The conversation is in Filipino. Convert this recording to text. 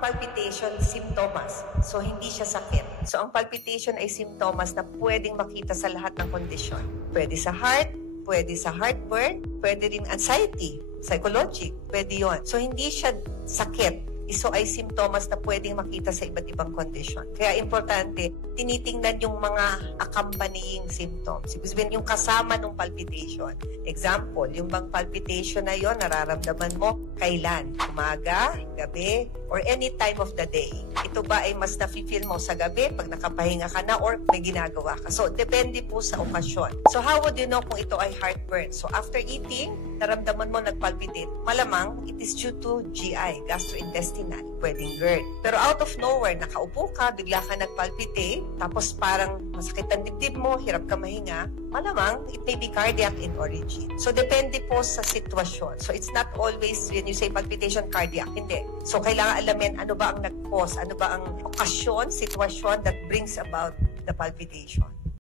palpitation, simptomas. So, hindi siya sakit. So, ang palpitation ay simptomas na pwedeng makita sa lahat ng kondisyon. Pwede sa heart, pwede sa heartburn, pwede rin anxiety, psychologic, pwede yon. So, hindi siya sakit. So, ay simptomas na pwedeng makita sa iba't ibang kondisyon. Kaya importante, tinitingnan yung mga accompanying symptoms. Ibig sabihin, yung kasama ng palpitation. Example, yung bang palpitation na yon nararamdaman mo kailan? Umaga, gabi, or any time of the day. Ito ba ay mas nafe-feel mo sa gabi pag nakapahinga ka na or may ginagawa ka? So, depende po sa okasyon. So, how would you know kung ito ay heartburn? So, after eating, naramdaman mo nagpalpitate, malamang it is due to GI, gastrointestinal, pwedeng GERD. Pero out of nowhere, nakaupo ka, bigla ka nagpalpitate, tapos parang masakit ang dibdib mo, hirap ka mahinga, malamang it may be cardiac in origin. So depende po sa sitwasyon. So it's not always when you say palpitation, cardiac, hindi. So kailangan alamin ano ba ang nag-cause, ano ba ang okasyon, sitwasyon that brings about the palpitation.